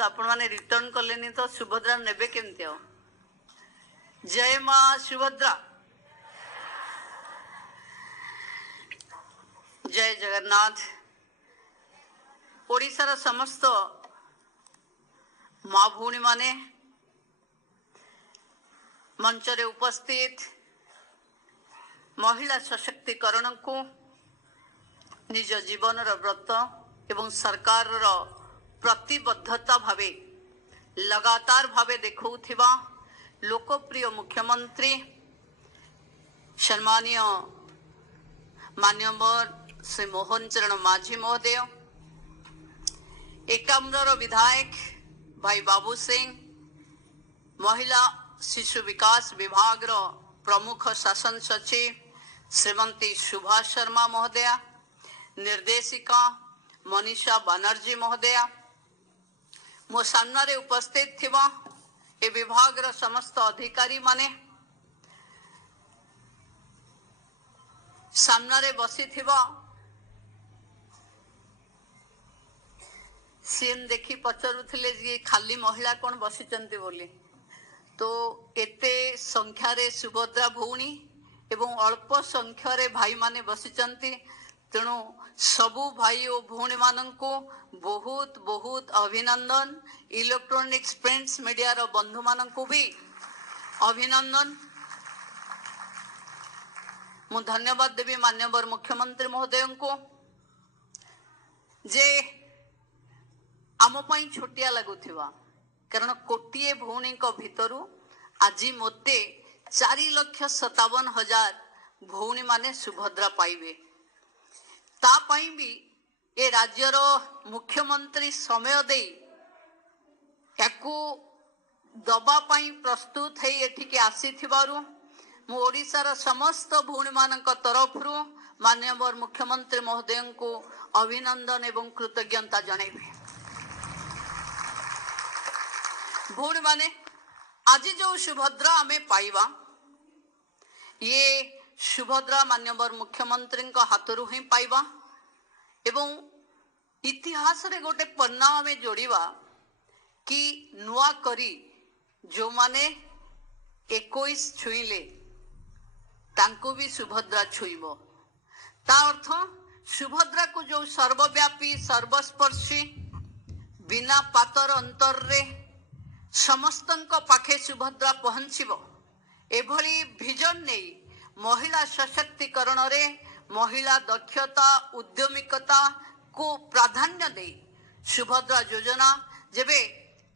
देखो आपण माने रिटर्न कलेनी तो सुभद्रा नेबे केमती हो। जय मां सुभद्रा, जय जगन्नाथ। ओडिशार समस्त माँ भूणी माने मंचरे उपस्थित महिला सशक्तिकरण को निज जीवन व्रत एवं सरकार प्रतिबद्धता भावे लगातार भावे देखौथिबा लोकप्रिय मुख्यमंत्री सम्मानीय मान्यवर श्री मोहन चरण माझी महोदय, एकाम्र विधायक भाई बाबू सिंह, महिला शिशु विकास विभाग प्रमुख शासन सचिव श्रीमती सुभा शर्मा महोदया, निर्देशिका मनीषा बनर्जी महोदया, मो सामने उपस्थित थिबा ए विभाग समस्त अधिकारी माने, सामने बसी थिबा सीएम देखी पचरुथिले जे खाली महिला कौन बसिचंती बोली, तो एते संख्यारे सुभद्रा भौणी एवं अल्प संख्यारे भाई माने बसिचंती। तेणु सबु भाई और भौणी माननकु बहुत बहुत अभिनंदन। इलेक्ट्रॉनिक्स प्रिंट्स मीडिया रो बंधु माननकु भी अभिनंदन। मु धन्यवाद देवी मान्यवर मुख्यमंत्री महोदय को जे आम पई छोटिया लगुथिबा, कारण कोटिए भौणी को भितरु आज मते 4,57,000 भौणी माने सुभद्रा पाइबे। ता पई भी ए राज्यर मुख्यमंत्री समय दे याकू दबा पई प्रस्तुत है एठिके आसीथिबारु मु ओडिशार समस्त भौणी मानक तरफरु मान्यवर मुख्यमंत्री महोदय को अभिनंदन एवं कृतज्ञता जणाइबे। भौणी माने आज जो सुभद्रा आमे पाइबा, ये सुभद्रा मान्यवर मुख्यमंत्री हाथरू ही पाइबा एवं इतिहास रे गोटे पन्ना आमे जोड़िबा कि नुआ करी जो माने 21 छुईले तांको भी सुभद्रा छुईबो। ता अर्थ सुभद्रा को जो सर्वव्यापी सर्वस्पर्शी बिना पातर अंतर रे समस्तंक पाखे सुभद्रा पहुंचीबो, एभली विजन नहीं महिला सशक्तिकरण रे महिला दक्षता उद्यमिकता को प्राधान्य दे सुभद्रा योजना जेबे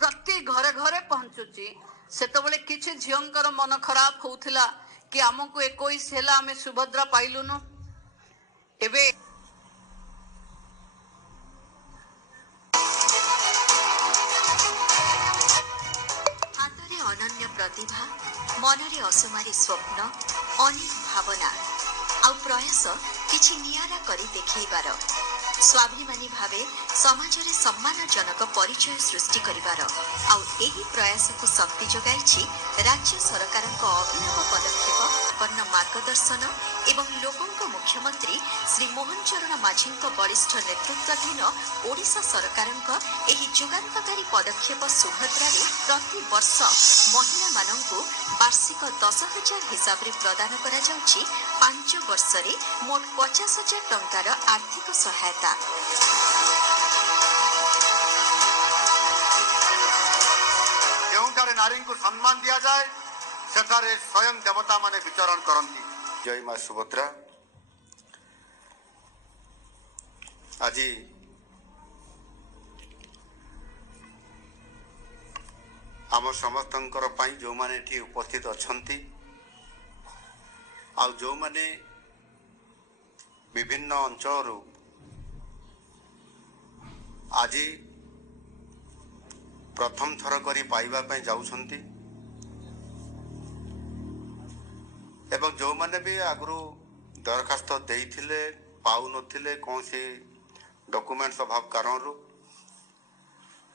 प्रति घरे घरे पहुंचुची सेतबेले किछि झियंकर मन खराब होउथिला कि हमको 21 हेला आमे सुभद्रा पाइलुनु। एबे हातरे अनन्य प्रतिभा, मनरे असमारी स्वप्न, अनेक भावना आउ प्रयास किछि नियारा करी देखैबार, स्वाभिमानी भावे समाज रे सम्मानजनक परिचय सृष्टि करिबार आउ एही प्रयास को शक्ति जगाइछि राज्य सरकार अभिनव पदक्षेप कर्ण मार्गदर्शन एवं लोकंक मुख्यमंत्री श्री मोहन चरण माझी बलिष्ठ नेतृत्वाधीन ओडिशा सरकार एही जुगान्तकारी पदक्षेप सुभद्रा रे प्रति वर्ष महिला मानंकु वार्षिक 10,000 हिसाब रे प्रदान करा जाउछि। 5 वर्ष रे मोट 50,000 टंकार आर्थिक सहायता। जोठारे नारी को सम्मान दिया जाए सेठारे स्वयं देवता माने विचरण करती। जय मां सुभद्रा। आज आम समस्तंकर पाई जो माने एठी उपस्थित अछंती आ जो माने विभिन्न अंचल आज प्रथम थर करी पाइबा पई जाउछंती एवं जो माने भी आगु दरखास्त देइथिले पाउ नथिले कौन से डॉक्यूमेंट्स अभाव कारण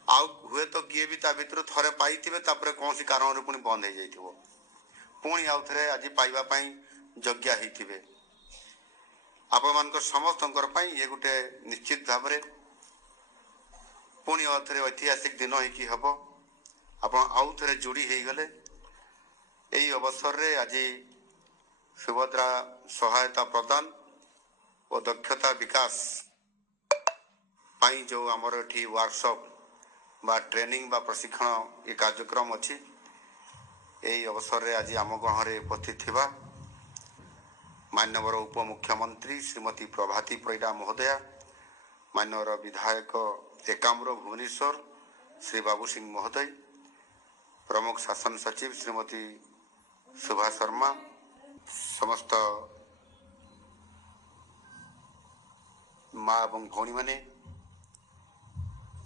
हुए तो किए भी ता भीतर थरे पाई तापर कौन सी कारण पुणी बंद हो जाइथिबो पुणी आउ थे आज पाइबा पई योग्य होइथिबे। आपण मान समस्तंकर पई ये गोटे निश्चित भाव पुणी आउे ऐतिहासिक दिन होगी हम आउ थे जोड़ी हो गले यही अवसर रे आज सुभद्रा सहायता प्रदान और दक्षता विकास पाई जो आमर ये वर्कशॉप बा ट्रेनिंग बा प्रशिक्षण ये कार्यक्रम अच्छी यही अवसर रे आज आम गृह उपस्थित थिबा मान्यवर उपमुख्यमंत्री श्रीमती प्रभाती परिडा महोदया मान्यवर विधायक एकाम्र भुवनेश्वर श्री बाबू सिंह महोदय प्रमुख शासन सचिव श्रीमती सुभा शर्मा समस्त माँ एवं भौणी माने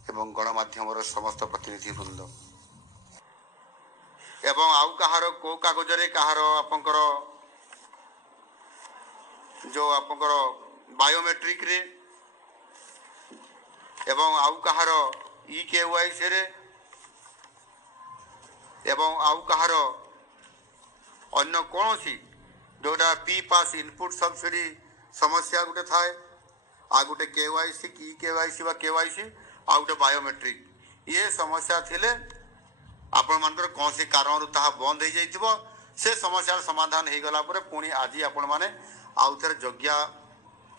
एवं गणमाध्यम समस्त प्रतिनिधि वृंद एवं आउ कहार को कागज कहार आपंकर जो आपंकर बायोमेट्रिक रे एवं आउ कहार केवाईसी रे एवं आउ कहार अन्य कौन सी जोटा पी पास इनपुट सब्सिडी समस्या गोटे थाए आ गोटे केवाईसी केवाईसी बा केवाईसी आ गोटे बायोमेट्रिक ये समस्या थिले आपण मानकर कौन सी कारण ताहा बंद हो जाइथिबो से समस्या समाधान हो गला परे पुणी आज आपण माने आउ थे योग्य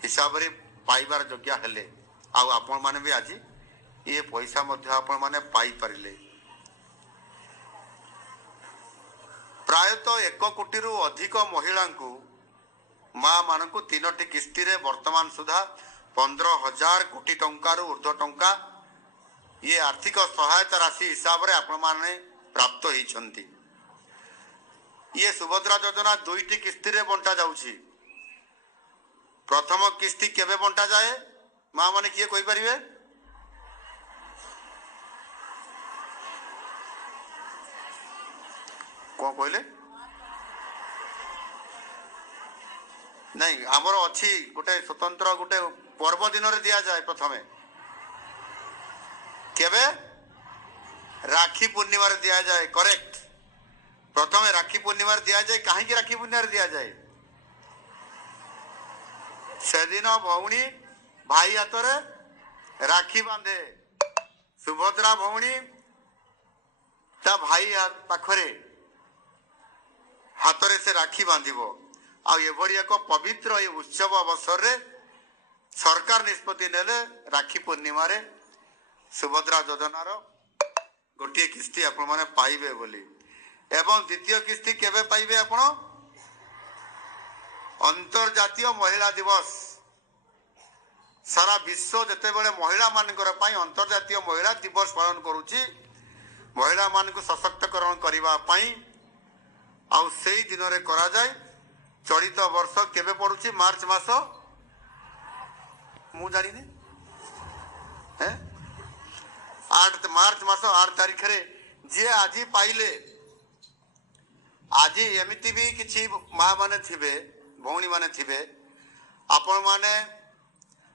हिसाब रे पाइबार योग्य हेले आपण माने भी आज ये पैसा मध्य आपण माने पाई परिले प्रायतः 1 कोटी रु अधिक महिला माँ मान को 3टी किस्ती रे वर्तमान सुधा 15,000 कोटी टंका रु ऊर्ध्व टंका ये आर्थिक सहायता राशि हिसाब रे आपण माने प्राप्त होइछंती। ये सुभद्रा योजना 2टी किस्ती रे बंटा जाउछि। प्रथम किस्ती केबे बंटा जाए माँ माने किए कहि परिबे कौन कहले नहीं आमर अच्छी गोटे स्वतंत्र गोटे पर्व दिन रे दिया जाए प्रथमे केबे राखी पूर्णिमा रे दिया जाए करेक्ट प्रथमे राखी पूर्णिमा रे दिया जाए कहीं की राखी पूर्णिमा रे दिया जाए से दिन भौणी भाई हाथ रे राखी बांधे सुभद्रा भौणी ता भाई पाखरे हाथ रे से राखी बांधिबो आ एभली एक पवित्र ये उत्सव अवसर रे सरकार निष्पत्ति नेले राखी पूर्णिमा रे सुभद्रा योजनार गोटे किस्ती आपण माने पाइबे बोली एवं द्वितीय किस्ती केबे पाइबे आपण अंतर्जातीय महिला दिवस सारा विश्व जेते बेले महिला मानकर पाई अंतर्जातीय महिला दिवस पालन करूची महिला मान को सशक्तकरण करबा पाई आउ से दिन रे करा जाए चलित वर्ष केबे पड़ुची मार्च मास मु जानी है 8 मार्च मास 8 तारीख रे जे आज पाइले आज एमिति भी किछि माँ माने थिबे भौणी माने थिबे आपण माने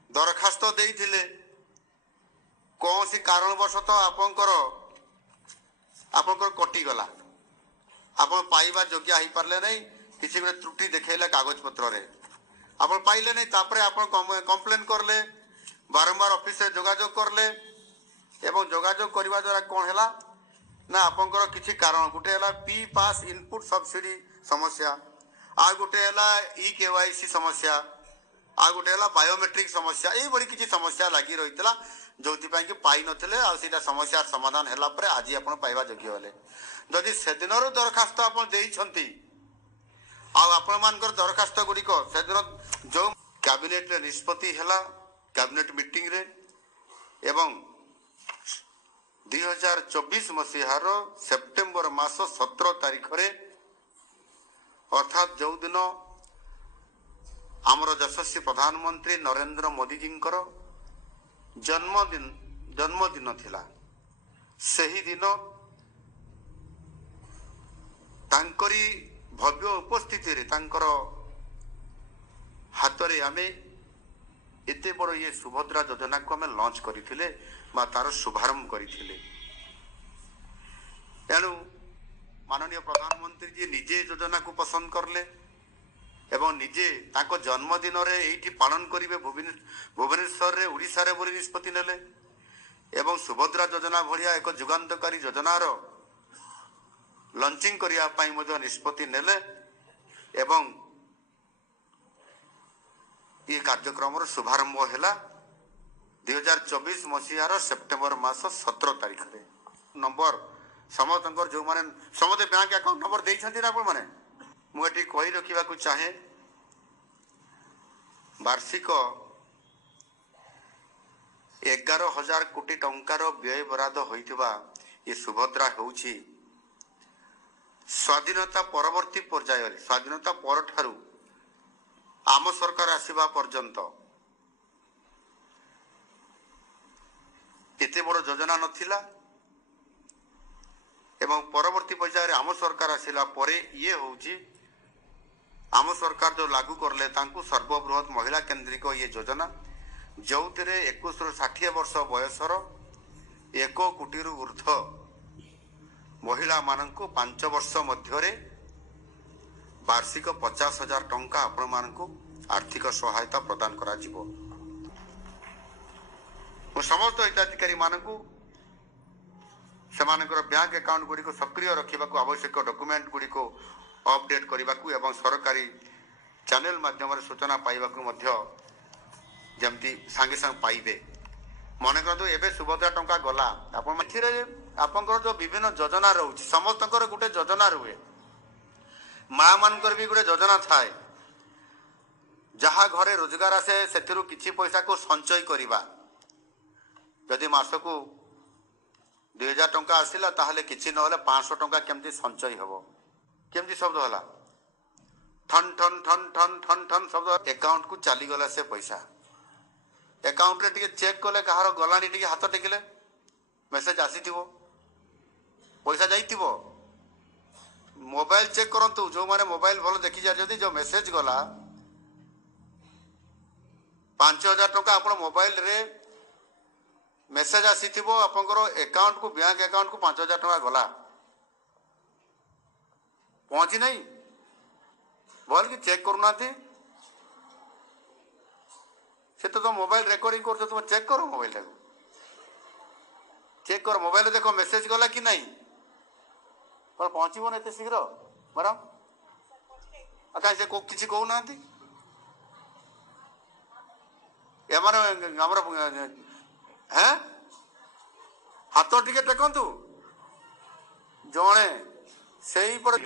दरखास्त देइथिले कौन सी कारणवशत आपंकर कटि गला आपण पाइबा योग्य हो पारे नहीं किसी गोटे त्रुटि देखैला कागज पत्र रे आपण पाइले नहीं तापरे आपण कंप्लेन करले बारंबार ऑफिस से जोगाजोग करले एवं जोगाजोग करबा द्वारा कौन हैला ना आपंकर किछि कारण गोटे हैला पी पास इनपुट सब्सिडी समस्या आ गोटे हैला केवाईसी समस्या आ गोटे हैला बायोमेट्रिक समस्या एई बड़ी किछि समस्या लागी रहितला जोथि पई कि पाई नथिले आ सीटा समस्या समाधान हैला परे आज आपण पाइबा योग्य होले जदि से दिन दरखास्त आप आपण मानकर दरखास्त गुड़िक से दिन जो कैबिनेट रे निष्पत्ति हैला कैबिनेट मीटिंग रे एवं 2024 मसीहार सेप्टेम्बर मास 17 तारीख रे अर्थात जो दिन आमर यशस्वी प्रधानमंत्री नरेंद्र मोदी जी जन्मदिन थिला सही दिन तांकरी भव्य उपस्थिति रे तांकर हाथ रे आमे एते बड़ ये सुभद्रा योजना को आमे लॉन्च करिथिले बा तार शुभारंभ करिथिले एणु माननीय प्रधानमंत्री जी निजे योजना को पसंद करले एवं निजे तांको जन्मदिन रे एठी पालन करिवे भुवनेश्वर रे ओडिसा रे बोली निष्पत्ति नेले एवं सुभद्रा योजना भलिया एक जुगान्तकारी योजनार लंचिंग करिया पाई मध्य निष्पत्ति नेले एवं ये कार्यक्रम शुभारंभ है 2024 मसीहार सेप्टेम्बर मास 17 तारीख रे नंबर समस्त जो माने समस्त बैंक अकाउंट नंबर देइछन्ती ना आपण माने मुझे कही रखा चाहे वार्षिक 11,000 कोटी टंकार व्यय बराद होइथिबा ये सुभद्रा होउछि स्वाधीनता परवर्ती पर्याय स्वाधीनता पर ठारू आम सरकार आसीबा पर्यंत एते बड़ योजना नथिला एवं परवर्ती पर्याय आम सरकार आसिला परे ये होउछि आम सरकार जो लागू करले तांकु सर्वबृहत महिला केंद्रिक ये योजना जो 21 ରୁ 60 वर्ष बयसर 1 कोटी ऊर्ध्व महिला मानंकु 5 वर्ष मध्य वार्षिक 50,000 टंका आपण मानंकु आर्थिक सहायता प्रदान करा जिवो समस्त हिताधिकारी मानंकु सेमानकर बैंक अकाउंट गुड़ी को सक्रिय रखा आवश्यक डॉक्यूमेंट गुड़ी को अपडेट करने को एवं सरकारी चैनल माध्यम सूचना पाइबा जमती सांगे सांग पाइबे मन करतु एबे सुभद्रा टंका गला आपनकर जो विभिन्न योजना रोचे समस्त गोटे योजना रुए माँ मानकर भी गोटे योजना थाए जहाँ घरे रोजगार आसे से किसी पैसा को संचय करवा जदि मासकू 2,000 टंका आसिला ताहले किछि नहले 500 टंका केमती संचय हबो केमती शब्द होला ठन ठन ठन ठन ठन ठन शब्द अकाउंट को चली गला से पैसा अकाउंट रे टिके चेक कले कहार गलानी टिके हाथ टेकिले मेसेज आसीथिबो पैसा जाइथिबो मोबाइल चेक करंतु जो माने मोबाइल भलो देखि जा जदी जो मेसेज गला 5,000 टंका आपण मोबाइल रे मेसेज आसीथिबो आपनकर अकाउंट को बैंक अकाउंट को 5,000 टंका गला पहुंची नहीं बोल कि चेक करूना थी से तो मोबाइल रिकॉर्डिंग कर तुम चेक करो मोबाइल चेक करो मोबाइल देखो मेसेज गला कि नहीं पर पहुंचब ना शीघ्र मैडम कहीं से किसी कहूना हैं हाथ टिके टेकंतु जड़े से ही पड़े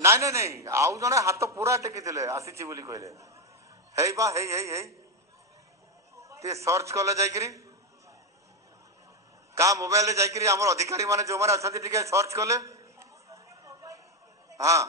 नाई नाई नहीं आउ जड़े हाथ पूरा टेकी आसी बोली कहले हे बा हे सर्च कले जाइकरी का मोबाइल जाइकरी आम अधिकारी माने जो माने अच्छा सर्च कले हाँ